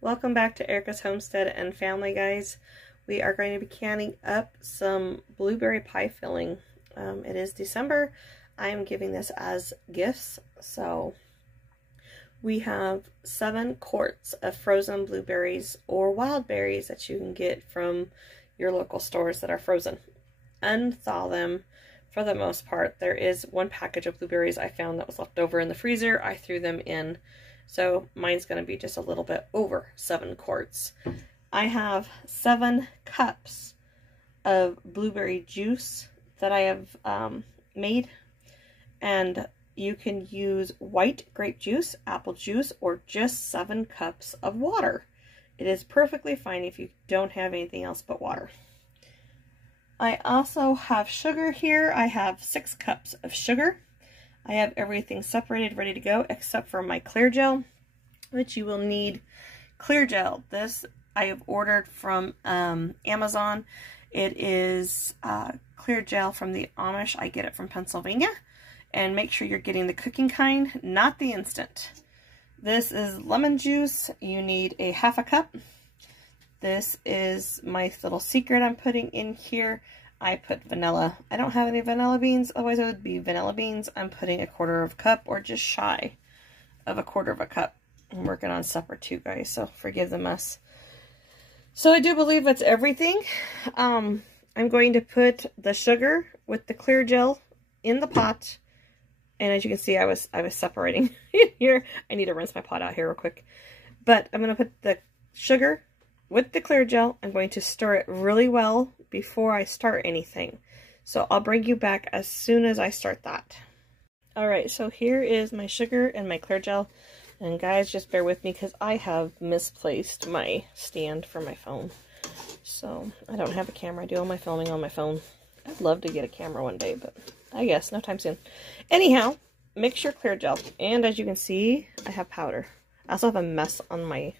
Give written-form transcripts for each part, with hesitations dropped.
Welcome back to Erica's Homestead and Family, guys. We are going to be canning up some blueberry pie filling. It is December. I am giving this as gifts. So we have 7 quarts of frozen blueberries or wild berries that you can get from your local stores that are frozen. Unthaw them. For the most part, there is 1 package of blueberries I found that was left over in the freezer. I threw them in. So mine's going to be just a little bit over 7 quarts. I have 7 cups of blueberry juice that I have made. And you can use white grape juice, apple juice, or just 7 cups of water. It is perfectly fine if you don't have anything else but water. I also have sugar here. I have 6 cups of sugar. I have everything separated, ready to go, except for my clear gel, which you will need clear gel. This I have ordered from Amazon. It is clear gel from the Amish. I get it from Pennsylvania. And make sure you're getting the cooking kind, not the instant. This is lemon juice. You need a 1/2 cup. This is my little secret I'm putting in here. I put vanilla. I don't have any vanilla beans, otherwise it would be vanilla beans. I'm putting 1/4 cup or just shy of 1/4 cup. I'm working on supper too, guys, so forgive the mess. So I do believe that's everything. I'm going to put the sugar with the clear gel in the pot. And as you can see, I was separating here. I need to rinse my pot out here real quick. But I'm going to put the sugar with the clear gel. I'm going to stir it really well before I start anything. So I'll bring you back as soon as I start that. Alright, so here is my sugar and my clear gel. And guys, just bear with me because I have misplaced my stand for my phone. So I don't have a camera. I do all my filming on my phone. I'd love to get a camera one day, but I guess no time soon. Anyhow, mix your clear gel. And as you can see, I have powder. I also have a mess on my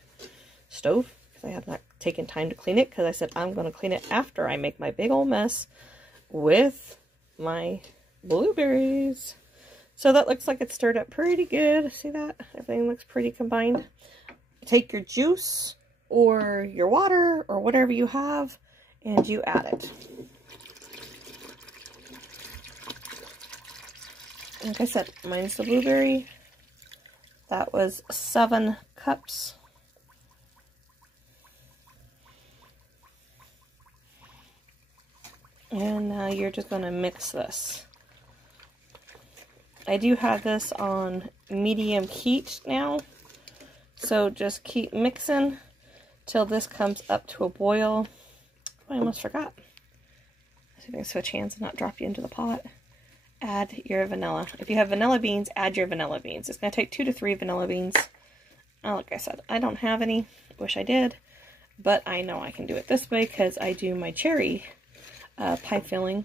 stove because I have not taken time to clean it because I said I'm going to clean it after I make my big old mess with my blueberries. So that looks like it's stirred up pretty good. See that? Everything looks pretty combined. Take your juice or your water or whatever you have and you add it. Like I said, mine's the blueberry. That was 7 cups. And now you're just going to mix this. I do have this on medium heat now. So just keep mixing till this comes up to a boil. Oh, I almost forgot. I think I can switch hands and not drop you into the pot. Add your vanilla. If you have vanilla beans, add your vanilla beans. It's going to take 2 to 3 vanilla beans. Like I said, I don't have any. Wish I did. But I know I can do it this way because I do my cherry pie filling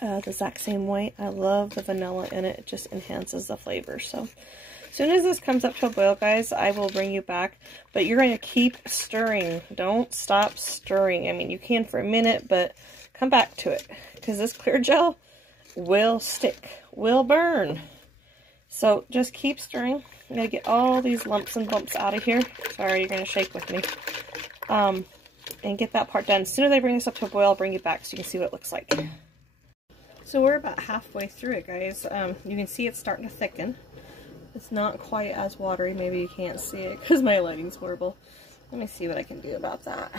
the exact same way. I love the vanilla in it. It just enhances the flavor. So as soon as this comes up to a boil, guys, I will bring you back. But you're going to keep stirring. Don't stop stirring. I mean, you can for a minute, but come back to it because this clear gel will stick, will burn. So just keep stirring. I'm going to get all these lumps and bumps out of here. Sorry, you're going to shake with me. And get that part done. As soon as I bring this up to a boil, I'll bring you back so you can see what it looks like. So we're about halfway through it, guys. You can see it's starting to thicken. It's not quite as watery. Maybe you can't see it because my lighting's horrible. Let me see what I can do about that.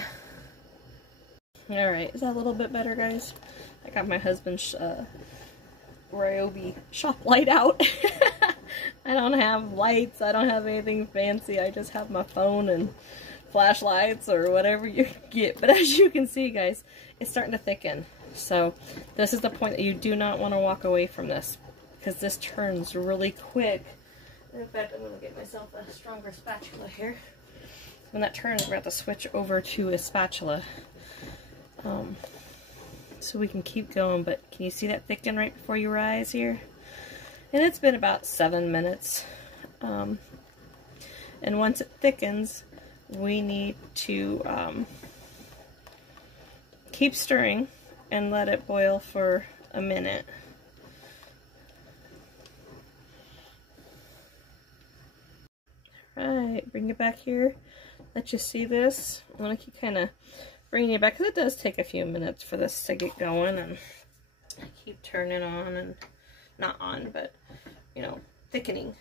Alright, is that a little bit better, guys? I got my husband's Ryobi shop light out. I don't have lights. I don't have anything fancy. I just have my phone and flashlights or whatever you get. But as you can see, guys, it's starting to thicken. So this is the point that you do not want to walk away from this because this turns really quick. In fact, I'm going to get myself a stronger spatula here. When that turns, we're going to have to switch over to a spatula. So we can keep going, but can you see that thicken right before your eyes here? And it's been about 7 minutes. And once it thickens, we need to keep stirring and let it boil for a minute. Alright, bring it back here let you see this. I want to keep kind of bringing you back, because it does take a few minutes for this to get going, and keep turning on, and not on, but, you know, thickening.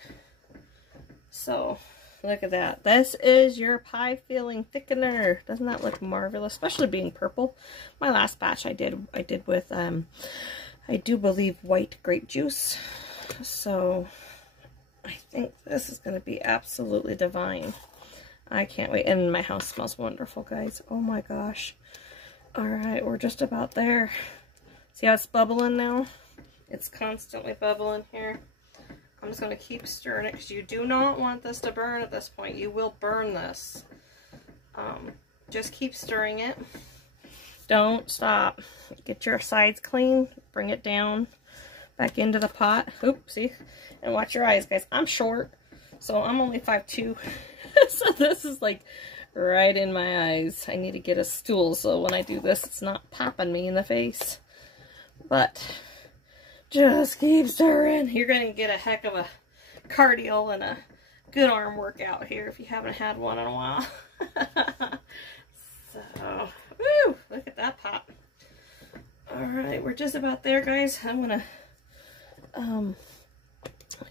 So, look at that. This is your pie filling thickener. Doesn't that look marvelous? Especially being purple. My last batch I did with, I do believe, white grape juice. So, I think this is going to be absolutely divine. I can't wait. And my house smells wonderful, guys. Oh my gosh. Alright, we're just about there. See how it's bubbling now? It's constantly bubbling here. I'm just going to keep stirring it, because you do not want this to burn at this point. You will burn this. Just keep stirring it. Don't stop. Get your sides clean. Bring it down back into the pot. Oops, see? And watch your eyes, guys. I'm short, so I'm only 5'2". So this is like right in my eyes. I need to get a stool so when I do this, it's not popping me in the face. But just keep stirring. You're going to get a heck of a cardio and a good arm workout here if you haven't had one in a while. So, woo, look at that pop. Alright, we're just about there, guys. I'm going to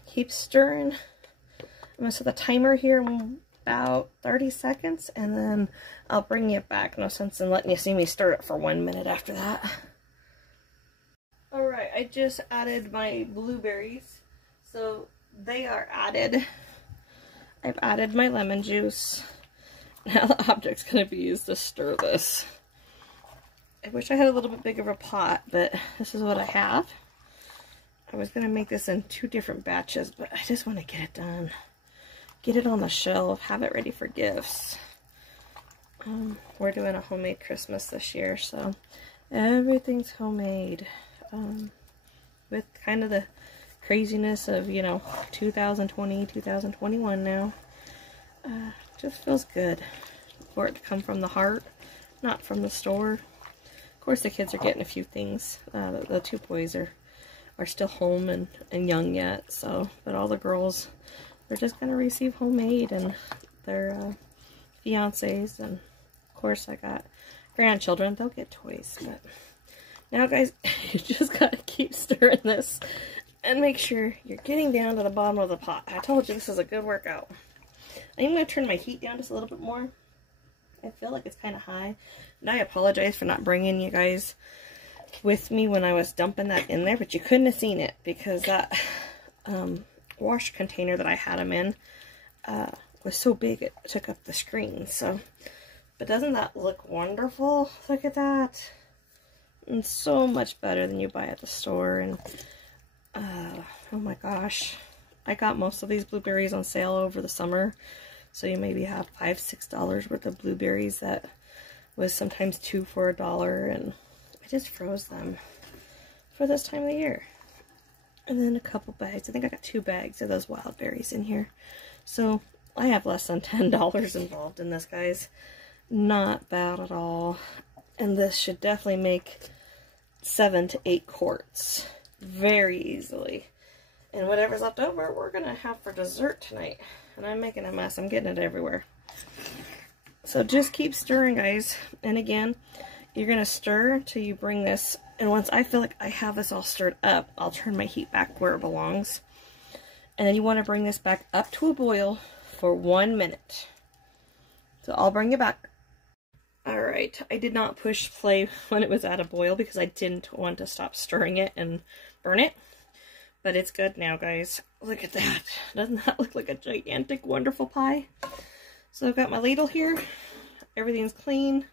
keep stirring. I'm going to set the timer here about 30 seconds, and then I'll bring you back. No sense in letting you see me stir it for 1 minute after that. Alright, I just added my blueberries, so they are added. I've added my lemon juice. Now the object's going to be used to stir this. I wish I had a little bit bigger of a pot, but this is what I have. I was going to make this in 2 different batches, but I just want to get it done. Get it on the shelf, have it ready for gifts. We're doing a homemade Christmas this year, so everything's homemade. With kind of the craziness of, you know, 2020, 2021 now. Just feels good for it to come from the heart, not from the store. Of course, the kids are getting a few things. The 2 boys are still home and young yet, so, but all the girls, they're just going to receive homemade, and their fiancés, and of course I got grandchildren, they'll get toys. But now, guys, you just got to keep stirring this and make sure you're getting down to the bottom of the pot. I told you this is a good workout. I'm going to turn my heat down just a little bit more. I feel like it's kind of high, and I apologize for not bringing you guys with me when I was dumping that in there, but you couldn't have seen it because that wash container that I had them in was so big it took up the screen. So, but doesn't that look wonderful? Look at that. And so much better than you buy at the store. And oh my gosh, I got most of these blueberries on sale over the summer, so you maybe have $5-6 worth of blueberries that was sometimes 2 for $1, and I just froze them for this time of the year. And then a couple bags. I think I got 2 bags of those wild berries in here. So I have less than $10 involved in this, guys. Not bad at all. And this should definitely make 7 to 8 quarts very easily. And whatever's left over, we're going to have for dessert tonight. And I'm making a mess. I'm getting it everywhere. So just keep stirring, guys. And again, you're going to stir till you bring this. And once I feel like I have this all stirred up, I'll turn my heat back where it belongs. And then you want to bring this back up to a boil for 1 minute. So I'll bring it back. Alright, I did not push play when it was at a boil because I didn't want to stop stirring it and burn it. But it's good now, guys. Look at that. Doesn't that look like a gigantic, wonderful pie? So I've got my ladle here. Everything's clean.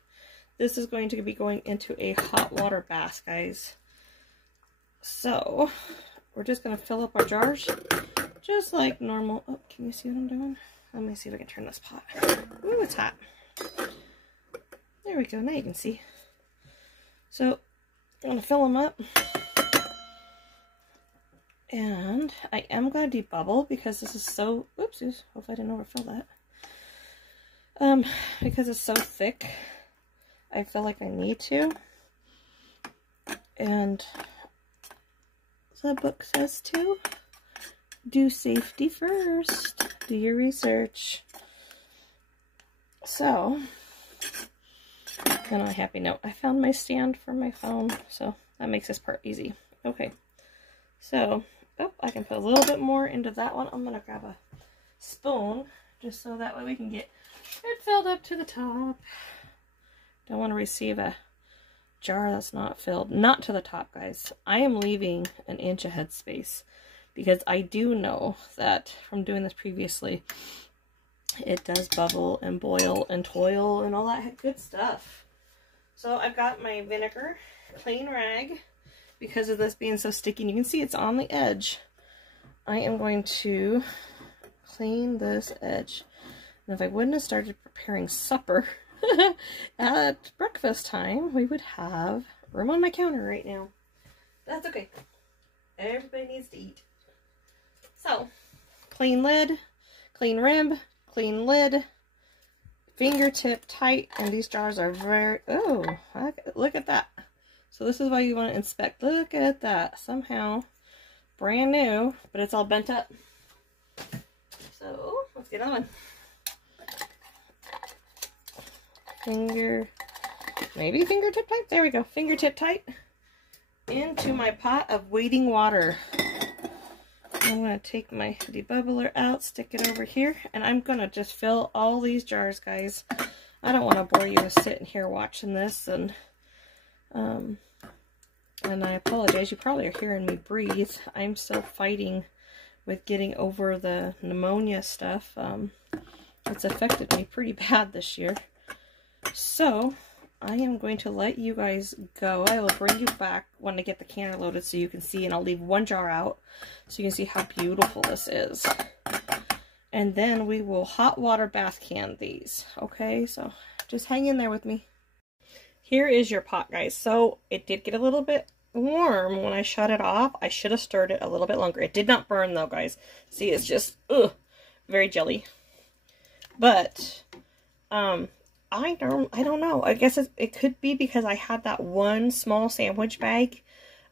This is going to be going into a hot water bath, guys. So, we're just going to fill up our jars just like normal. Oh, can you see what I'm doing? Let me see if I can turn this pot. Ooh, it's hot. There we go. Now you can see. So, I'm going to fill them up. And I am going to debubble because this is so... Oopsies. Hopefully I didn't overfill that. Because it's so thick, I feel like I need to. And the book says to do safety first. Do your research. So, and on a happy note, I found my stand for my phone, so that makes this part easy. Okay, so, oh, I can put a little bit more into that one. I'm going to grab a spoon, just so that way we can get it filled up to the top. Don't want to receive a jar that's not filled. Not to the top, guys. I am leaving an inch of headspace because I do know that from doing this previously, it does bubble and boil and toil and all that good stuff. So I've got my vinegar, clean rag, because of this being so sticky, and you can see it's on the edge. I am going to clean this edge. And if I wouldn't have started preparing supper at breakfast time, we would have room on my counter right now. That's okay. Everybody needs to eat. So, clean lid, clean rim, clean lid, fingertip tight, and these jars are very, oh, look at that. So this is why you want to inspect. Look at that. Somehow, brand new, but it's all bent up. So, let's get on. Maybe fingertip tight. There we go. Fingertip tight into my pot of waiting water. I'm going to take my debubbler out, stick it over here, and I'm going to just fill all these jars, guys. I don't want to bore you with sitting here watching this, and I apologize. You probably are hearing me breathe. I'm still fighting with getting over the pneumonia stuff. It's affected me pretty bad this year. So, I am going to let you guys go. I will bring you back when I get the canner loaded so you can see, and I'll leave one jar out so you can see how beautiful this is. And then we will hot water bath can these. Okay, so just hang in there with me. Here is your pot, guys. So, it did get a little bit warm when I shut it off. I should have stirred it a little bit longer. It did not burn though, guys. See, it's just, ugh, very jelly. But, I don't know. I guess it could be because I had that one small sandwich bag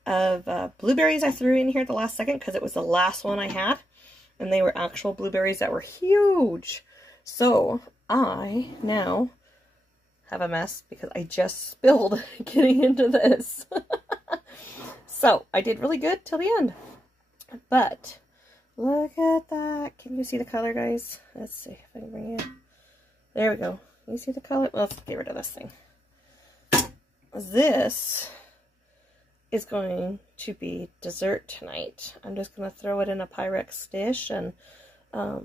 of blueberries I threw in here at the last second because it was the last one I had. And they were actual blueberries that were huge. So, I now have a mess because I just spilled getting into this. So, I did really good till the end. But, look at that. Can you see the color, guys? Let's see if I can bring it in. There we go. You see the color? Let's get rid of this thing. This is going to be dessert tonight. I'm just going to throw it in a Pyrex dish, and I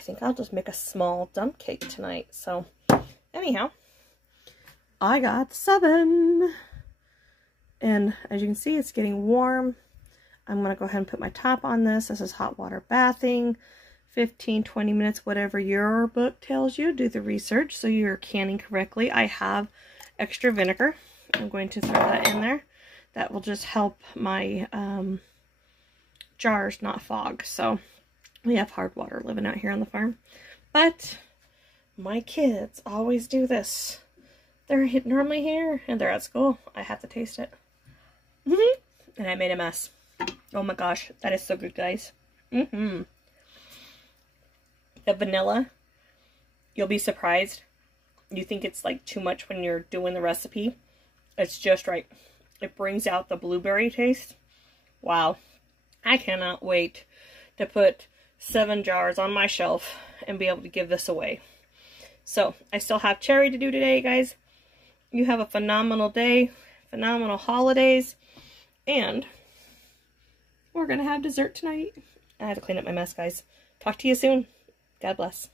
think I'll just make a small dump cake tonight. So, anyhow, I got the 7. And as you can see, it's getting warm. I'm going to go ahead and put my top on this. This is hot water bathing. 15, 20 minutes, whatever your book tells you. Do the research so you're canning correctly. I have extra vinegar. I'm going to throw that in there. That will just help my jars not fog. So we have hard water living out here on the farm. But my kids always do this. They're normally here and they're at school. I have to taste it. And I made a mess. Oh my gosh, that is so good, guys. The vanilla, you'll be surprised. You think it's like too much when you're doing the recipe. It's just right. It brings out the blueberry taste. Wow. I cannot wait to put 7 jars on my shelf and be able to give this away. So, I still have cherry to do today, guys. You have a phenomenal day, phenomenal holidays, and we're going to have dessert tonight. I had to clean up my mess, guys. Talk to you soon. God bless.